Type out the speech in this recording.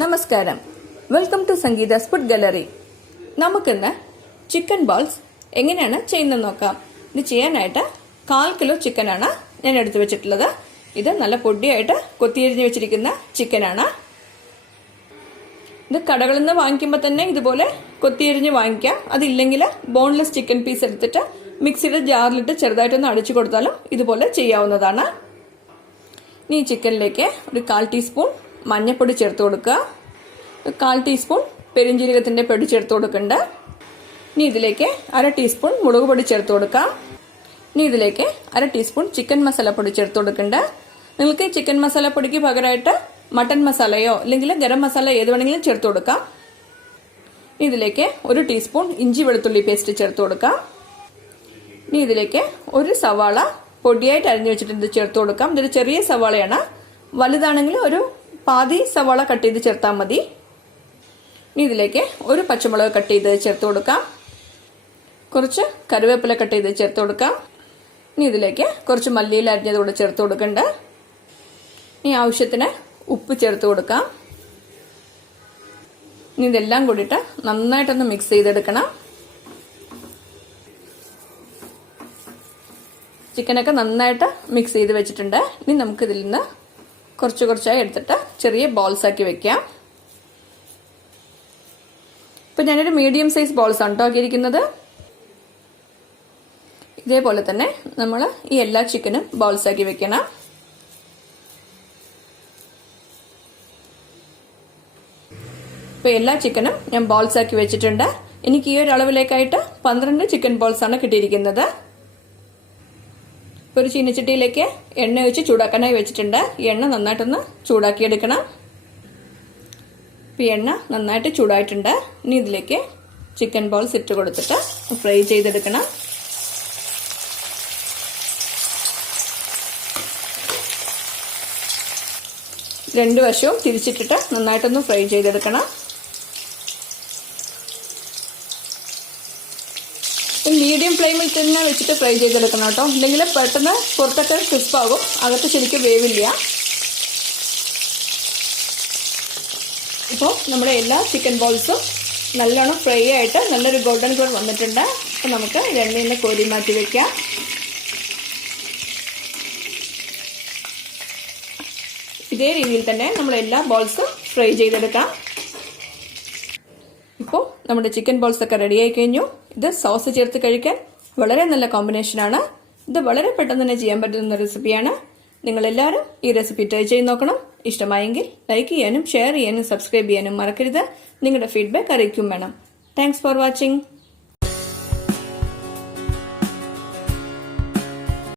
നമസ്കാരം, welcome to സംഗീതാസ് food gallery. നമുക്കിന്ന് chicken balls എങ്ങനെയാണ് ചെയ്യുന്നത് നോക്കാം. ഇത് ചെയ്യാനായിട്ട് 1/4 കിലോ ചിക്കനാണ് ഞാൻ എടുത്തു വെച്ചിട്ടുള്ളത്. ഇത് നല്ല പൊടിയായിട്ട് കൊത്തിയരിഞ്ഞ് വെച്ചിരിക്കുന്ന ചിക്കനാണ്. ഇത് കടകളിൽ നിന്ന് വാങ്ങിക്കുമ്പോൾ തന്നെ ഇതുപോലെ കൊത്തിയരിഞ്ഞ് വാങ്ങിക്കാം. അതില്ലെങ്കിൽ ബോൺലെസ് ചിക്കൻ പീസ് എടുത്തിട്ട് മിക്സിയുടെ ജാറിലിട്ട് ചെറുതായിട്ടൊന്ന് അടിച്ചു കൊടുത്താലും ഇതുപോലെ ചെയ്യാവുന്നതാണ്. ഇനി ചിക്കനിലേക്ക് ഒരു 1/4 ടീസ്പൂൺ മഞ്ഞൾപ്പൊടി ചേർത്ത് കൊടുക്കുക. 1/4 ടീസ്പൂൺ പെരുംജീരകത്തിന്റെ പൊടി ചേർത്ത് കൊടുക്കുന്നുണ്ട്. ഇനി ഇതിലേക്ക് 1/2 ടീസ്പൂൺ മുളക് പൊടി ചേർത്ത് കൊടുക്കാം. ഇനി ഇതിലേക്ക് 1/2 ടീസ്പൂൺ ചിക്കൻ മസാല പൊടി ചേർത്ത് കൊടുക്കുന്നുണ്ട്. നിങ്ങൾക്ക് ചിക്കൻ മസാല പൊടിക്ക് പകരമായിട്ട് മട്ടൻ മസാലയോ അല്ലെങ്കിൽ ഗരം മസാല ഏത് വേണമെങ്കിലും ചേർത്ത് കൊടുക്കാം. ഇതിലേക്ക് 1 ടീസ്പൂൺ ഇഞ്ചി വെളുത്തുള്ളി പേസ്റ്റ് ചേർത്ത് കൊടുക്കാം. ഇനി ഇതിലേക്ക് 1 സവാള പൊടിയായിട്ട് അരിഞ്ഞു വെച്ചിട്ട് ചേർത്ത് കൊടുക്കാം. ഇതൊരു ചെറിയ സവാളയാണ്. വലുതാണെങ്കിൽ ഒരു പാതി സവാള കട്ട് ചെയ്ത് ചേർത്താൽ മതി. ഇനി ഇതിലേക്ക് 1 പച്ചമുളക് കട്ട് ചെയ്ത് ചേർത്ത് കൊടുക്കാം. കുറച്ച് കറിവേപ്പില കട്ട് ചെയ്ത് ചേർത്ത് കൊടുക്കാം. ഇനി ഇതിലേക്ക് കുറച്ച് മല്ലിയില അരിഞ്ഞത് കൂടെ ചേർത്ത് കൊടുക്കുന്നുണ്ട്. ഇനി ആവശ്യത്തിന് ഉപ്പ് ചേർത്ത് കൊടുക്കാം. ഇനി ഇതെല്ലാം കൂടിയിട്ട് നന്നായിട്ടൊന്ന് മിക്സ് ചെയ്തെടുക്കണം. ചിക്കനൊക്കെ നന്നായിട്ട് മിക്സ് ചെയ്ത് വെച്ചിട്ടുണ്ട്. ഇനി നമുക്ക് ഇതിൽ നിന്ന് കുറച്ച് കുറച്ചായി എടുത്തിട്ട് ചെറിയ ബോൾസ് ആക്കി വെക്കാം. ഇപ്പൊ ഞാനൊരു മീഡിയം സൈസ് ബോൾസ് ആണ് ആക്കിയിരിക്കുന്നത്. ഇതേപോലെ തന്നെ നമ്മൾ ഈ എല്ലാ ചിക്കനും ബോൾസ് ആക്കി വെക്കണം. ഇപ്പൊ എല്ലാ ചിക്കനും ഞാൻ ബോൾസ് ആക്കി വെച്ചിട്ടുണ്ട്. എനിക്ക് ഈ ഒരു അളവിലേക്കായിട്ട് 12 ചിക്കൻ ബോൾസ് ആണ് കിട്ടിയിരിക്കുന്നത്. ഒരു ചീനച്ചട്ടിയിലേക്ക് എണ്ണ ഒഴിച്ച് ചൂടാക്കാനായി വെച്ചിട്ടുണ്ട്. ഈ എണ്ണ നന്നായിട്ടൊന്ന് ചൂടാക്കിയെടുക്കണം. ഈ എണ്ണ നന്നായിട്ട് ചൂടായിട്ടുണ്ട്. ഇനി ഇതിലേക്ക് ചിക്കൻ ബോൾസ് ഇട്ട് കൊടുത്തിട്ട് ഫ്രൈ ചെയ്തെടുക്കണം. രണ്ടു വശവും തിരിച്ചിട്ടിട്ട് നന്നായിട്ടൊന്ന് ഫ്രൈ ചെയ്തെടുക്കണം. മീഡിയം ഫ്ലെയിമിൽ തന്നെ വെച്ചിട്ട് ഫ്രൈ ചെയ്തെടുക്കണം കേട്ടോ. ഇല്ലെങ്കിൽ പെട്ടെന്ന് പുറത്തൊക്കെ ക്രിസ്പാകും, അകത്ത് ശരിക്കും വേവില്ല. ഇപ്പോൾ നമ്മുടെ എല്ലാ ചിക്കൻ ബോൾസും നല്ലോണം ഫ്രൈ ആയിട്ട് നല്ലൊരു ഗോൾഡൻ കളർ വന്നിട്ടുണ്ട്. അപ്പോൾ നമുക്ക് എണ്ണയിൽ നിന്ന് കോരി മാറ്റി വെക്കാം. ഇതേ രീതിയിൽ തന്നെ നമ്മൾ എല്ലാ ബോൾസും ഫ്രൈ ചെയ്തെടുക്കാം. ഇപ്പോൾ നമ്മുടെ ചിക്കൻ ബോൾസ് ഒക്കെ റെഡി ആയി കഴിഞ്ഞു. ഇത് സോസ് ചേർത്ത് കഴിക്കാൻ വളരെ നല്ല കോമ്പിനേഷനാണ്. ഇത് വളരെ പെട്ടെന്ന് തന്നെ ചെയ്യാൻ പറ്റുന്ന റെസിപ്പിയാണ്. നിങ്ങളെല്ലാവരും ഈ റെസിപ്പി ട്രൈ ചെയ്ത് നോക്കണം. ഇഷ്ടമായെങ്കിൽ ലൈക്ക് ചെയ്യാനും ഷെയർ ചെയ്യാനും സബ്സ്ക്രൈബ് ചെയ്യാനും മറക്കരുത്. നിങ്ങളുടെ ഫീഡ്ബാക്ക് അറിയിക്കും വേണം. Thanks for watching.